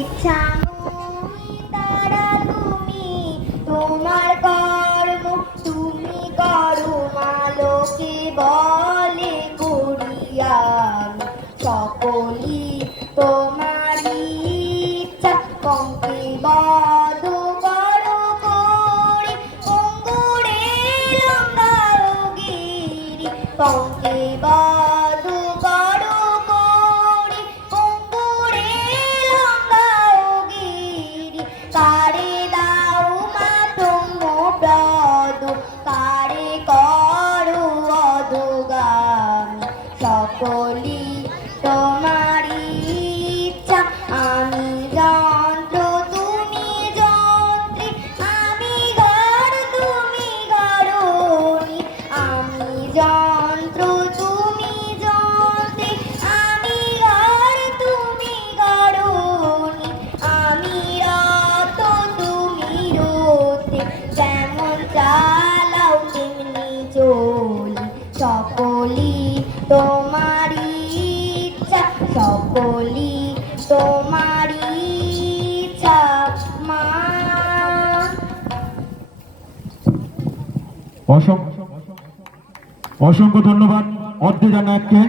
ইচ্ছাময়ী তারা তুমি, তোমার কর্ম তুমি করো মালোকে বলে করিয়া সকলি তোমারই ইচ্ছা কঙ্কে বধ করো করি অঙ্গুরে লঙ্কাগিরি কঙ্কে বধ করো করি অঙ্গুরে লঙ্কাগিরি কারে দাও মা ব্রহ্মপ্রদ কারে করো অধোগামী সকলি তোমারই ইচ্ছা আমি যন্ত্র তুমি যন্ত্রী আমি ঘর তুমি ঘরণী আমি যন্ত্র তুমি যন্ত্রী আমি ঘর তুমি ঘরণী আমি রথ তুমি রথে যেমন চালাও তেমনি চলি সকলি তোমারই ইচ্ছা সকলি তোমারই ইচ্ছা মা। অসংখ্য ধন্যবাদ অদ্রিজা নায়ককে।